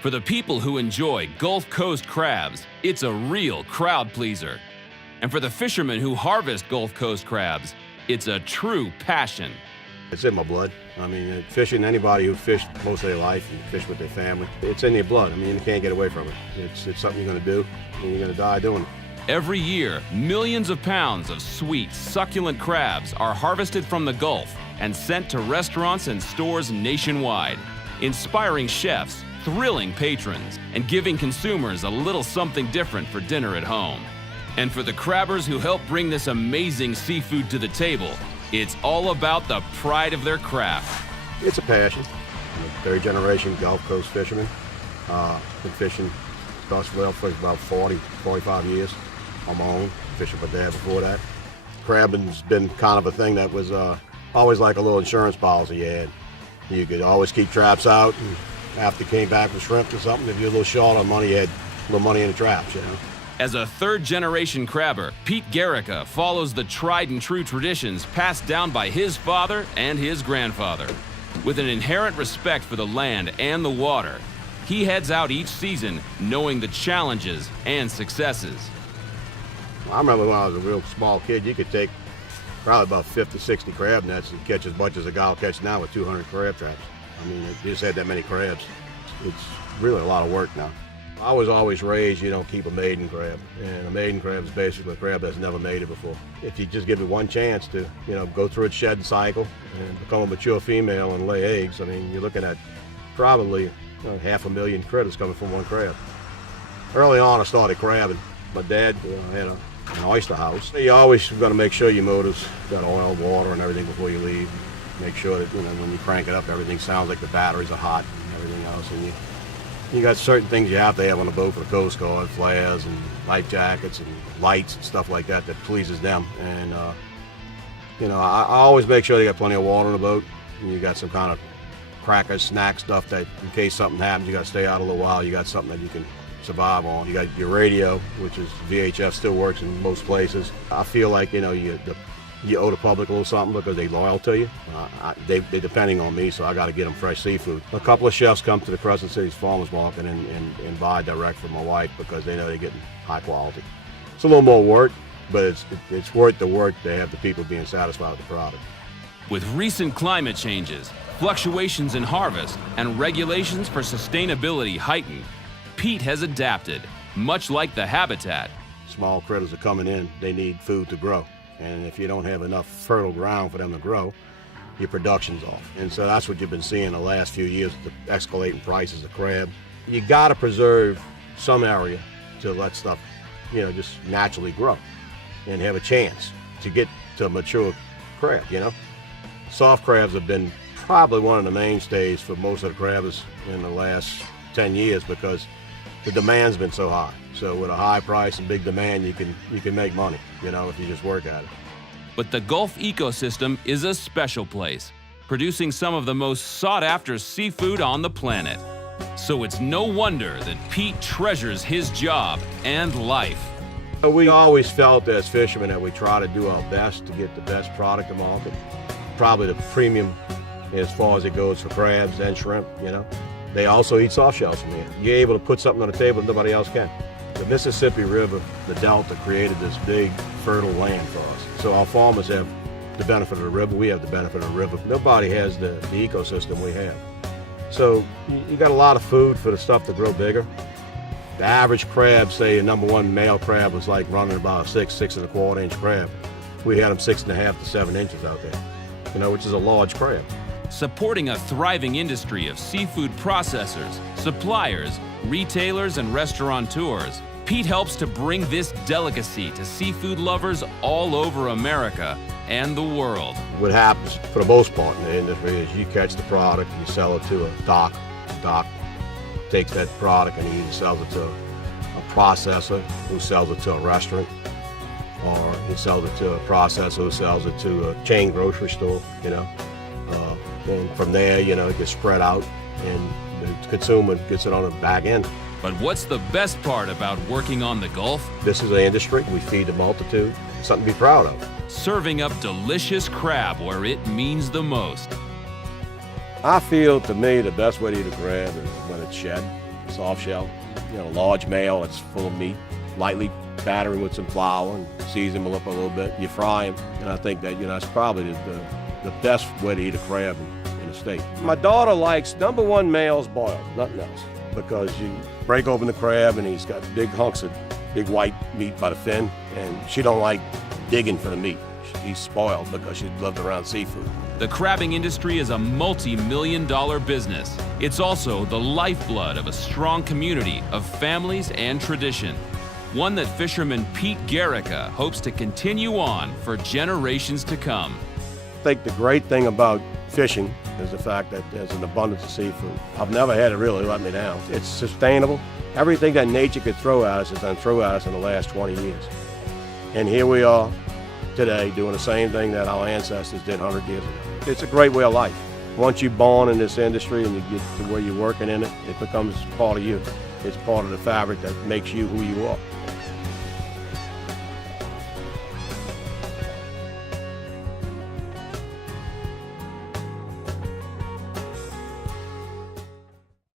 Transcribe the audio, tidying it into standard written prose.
For the people who enjoy Gulf Coast crabs, it's a real crowd pleaser. And for the fishermen who harvest Gulf Coast crabs, it's a true passion. It's in my blood. I mean, fishing, anybody who fished most of their life and fish with their family, it's in their blood. I mean, you can't get away from it. It's something you're going to do, and you're going to die doing it. Every year, millions of pounds of sweet, succulent crabs are harvested from the Gulf and sent to restaurants and stores nationwide, inspiring chefs, thrilling patrons, and giving consumers a little something different for dinner at home. And for the crabbers who help bring this amazing seafood to the table, it's all about the pride of their craft. It's a passion. I'm a third generation Gulf Coast fisherman. Been fishing Dustville for about 45 years on my own, fishing for Dad before that. Crabbing's been kind of a thing that was always like a little insurance policy you had. You could always keep traps out, and after you came back with shrimp or something, if you're a little short on money, you had a little money in the traps, you know. As a third-generation crabber, Pete Garrica follows the tried-and-true traditions passed down by his father and his grandfather. With an inherent respect for the land and the water, he heads out each season knowing the challenges and successes. I remember when I was a real small kid, you could take probably about 50, 60 crab nets and catch as much as a guy will catch now with 200 crab traps. I mean, you just had that many crabs. It's really a lot of work now. I was always raised, you don't keep a maiden crab. And a maiden crab is basically a crab that's never made it before. If you just give it one chance to, go through its shedding cycle and become a mature female and lay eggs, I mean, you're looking at probably 500,000 critters coming from one crab. Early on, I started crabbing. My dad had an oyster house. You always got to make sure your motor's got oil, water, and everything before you leave. Make sure that when you crank it up, everything sounds like the batteries are hot and everything else. And you got certain things you have to have on a boat for the Coast Guard, flares and life jackets and lights and stuff like that pleases them. And I always make sure they got plenty of water on the boat. And you got some kind of crackers, snack stuff that in case something happens, you got to stay out a little while. You got something that you can survive on. You got your radio, which is VHF, still works in most places. I feel like you owe the public a little something because they're loyal to you. They're depending on me, so I got to get them fresh seafood. A couple of chefs come to the Crescent City's Farmers Market and buy direct from my wife because they know they're getting high quality. It's a little more work, but it's worth the work to have the people being satisfied with the product. With recent climate changes, fluctuations in harvest, and regulations for sustainability heightened, Pete has adapted, much like the habitat. Small critters are coming in, they need food to grow. And if you don't have enough fertile ground for them to grow, your production's off. And so that's what you've been seeing the last few years, the escalating prices of crab. You gotta preserve some area to let stuff, just naturally grow and have a chance to get to a mature crab, Soft crabs have been probably one of the mainstays for most of the crabbers in the last 10 years because the demand's been so high. So with a high price and big demand, you can make money, if you just work at it. But the Gulf ecosystem is a special place, producing some of the most sought-after seafood on the planet. So it's no wonder that Pete treasures his job and life. We always felt as fishermen that we try to do our best to get the best product to market. Probably the premium as far as it goes for crabs and shrimp, They also eat soft shells from here. You're able to put something on the table that nobody else can. The Mississippi River, the Delta, created this big, fertile land for us. So our farmers have the benefit of the river, we have the benefit of the river. Nobody has the ecosystem we have. So you got a lot of food for the stuff to grow bigger. The average crab, say a number one male crab, was like running about a 6.25 inch crab. We had them 6.5 to 7 inches out there, which is a large crab. Supporting a thriving industry of seafood processors, suppliers, retailers, and restaurateurs, Pete helps to bring this delicacy to seafood lovers all over America and the world. What happens for the most part in the industry is you catch the product, you sell it to a dock. The dock takes that product and he either sells it to a processor who sells it to a restaurant, or he sells it to a processor who sells it to a chain grocery store, And from there, it gets spread out and the consumer gets it on the back end. But what's the best part about working on the Gulf? This is an industry. We feed the multitude. Something to be proud of. Serving up delicious crab where it means the most. I feel, to me, the best way to eat a crab is when it's shed. soft shell. Large male that's full of meat, lightly battering with some flour and season them up a little bit. You fry them, and I think that that's probably the best way to eat a crab in the state. My daughter likes #1 males boiled, nothing else, because you break open the crab and he's got big hunks of big white meat by the fin, and she don't like digging for the meat. She's spoiled because she loved around seafood. The crabbing industry is a multi-million-dollar business. It's also the lifeblood of a strong community of families and tradition. One that fisherman Pete Garrica hopes to continue on for generations to come. I think the great thing about fishing is the fact that there's an abundance of seafood. I've never had it really let me down. It's sustainable. Everything that nature could throw at us has been thrown at us in the last 20 years. And here we are today doing the same thing that our ancestors did 100 years ago. It's a great way of life. Once you're born in this industry and you get to where you're working in it, it becomes part of you. It's part of the fabric that makes you who you are.